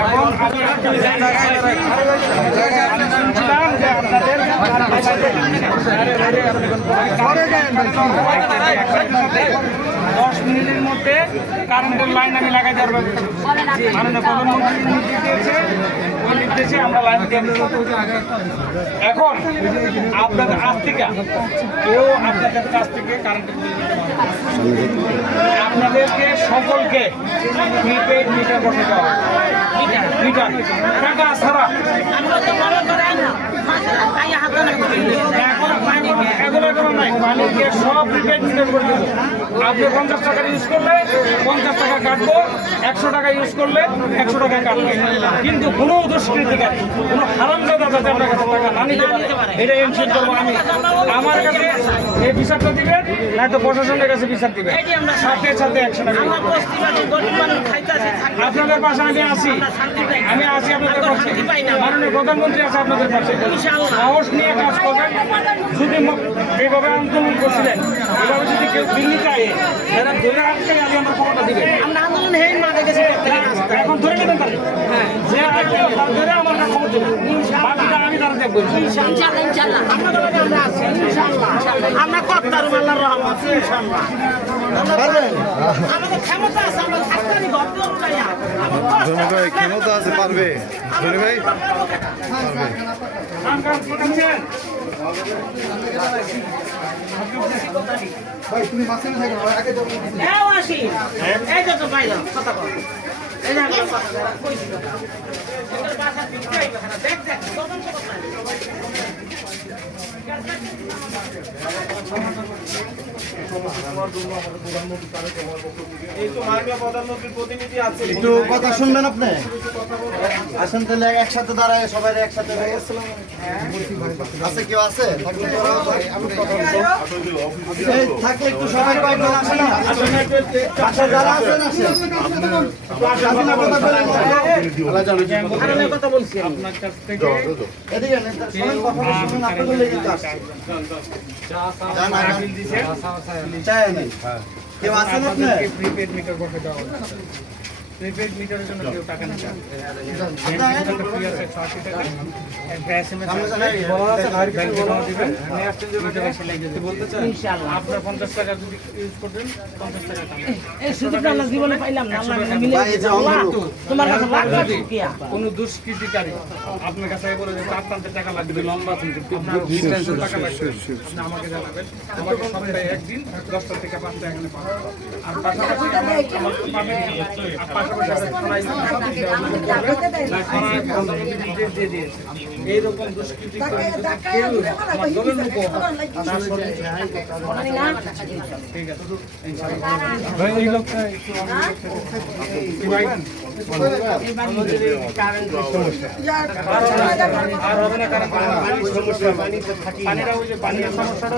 এখন আমি শুনছিলাম যে আপনাদের 10 মিনিটের মধ্যে কারেন্টের লাইন আমি লাগাই দেওয়ার ব্যবস্থা করছি। মাননীয় প্রধানমন্ত্রী নির্দেশ দিয়েছে, ওই নির্দেশে আমরা লাইন দিয়ে এখন আপনাদের আজ থেকে কেউ আপনাদের কাছ থেকে কারেন্টের বিল নিতে পারবে না। আপনাদেরকে সকলকে প্রিপেড মিটার বসে দেওয়া হবে। মিটার টাকা ছাড়া এগুলো নাই, পানিকে সব প্রিপেড মিটার করে দেবো। আপনি 50 টাকা ইউজ করলে 50 টাকা কাটবো, 100 টাকা ইউজ করলে 100 টাকা কাটবে। কিন্তু কোনো দুষ্কৃতিকারী, কোনো হারামজাদা যাতে আপনার কাছে টাকা না নিতে পারে, এটা এনশিওর করবো আমি। আমার কাছে এই বিচারটা দিবেন, নয়তো প্রশাসনের কাছে বিচার দিবেন, সাথে সাথে 100 টাকা। আপনাদের পাশে আমি আছি, আপনাদের পাশে। মাননীয় প্রধানমন্ত্রী আছে আপনাদের পাশে। সাহস নিয়ে কাজ করবেন। যদি এইভাবে আন্দোলন করছিলেন, এভাবে যদি কেউ দিল্লি চায়, যারা ধরে আসছে আমি আমার খবরটা দিবেন। এখন ধরে নেবেন তাহলে, যে ধরে আমার খবর দেবেন, বাকিটা আমি তারা দেখবো। আমরা করতাম আল্লাহর রহমত ইনশাআল্লাহ। আমাদের ক্ষমতা আছে, আমরা থাকতামই গর্তে উঠাইয়া। ধনু ভাই ক্ষমতা আছে, পারবে। ধনু ভাই পারবে। ভাই তুমি মাঝখানে থাকো, আগে যাবো। হ্যাঁ আসি, এই তো পাইলাম কথা বল। এই যে আমরা কথা কইছি, এটার বাসা পিছাই না, দেখ তখন কথা একটু কথা শুনবেন আপনি, আসেন তাহলে একসাথে দাঁড়ায় সবাই একসাথে। আছে কেউ আছে? থাকলে একটু সবাই কয়েকজন আসে না, যারা আছেন আসেন। কথা বলছি আপনার কাছ থেকে এদিকে কথা শুনুন, আপনাদের লেগে আসছে। কেউ আছেন আপনি? প্রিপেড মিটার বসে দেওয়া হবে। প্রিপেড মিটারের জন্য কেউ টাকা নিতে হবে। ফ্রি আছে 60 টাকা। একটা এসএমএস দিবেন, আপনার 50 টাকা যদি ইউজ করবেন 50 টাকা কাটবে। এই সুযোগটা আমরা জীবনে পাইলাম না, আল্লাহ মিলে তোমার কাছে লাখ লাখ শুকরিয়া। কোন দুষ্কৃতিকারী আপনার কাছে বলে যে চার টানতে টাকা লাগবে, লম্বা টাকা লাগবে, আপনি আমাকে জানাবেন। আমাকে সপ্তাহে একদিন 10টা থেকে 5টা এখানে পাবেন। আর পাশাপাশি এইরকম দুষ্কৃতিকারী কেউ আমার দলের লোক ঠিক আছে ভাই, এই লোকটা একটু আর হবে না, কারণ পানির সমস্যা, পানিটা ওই যে পানির সমস্যাটা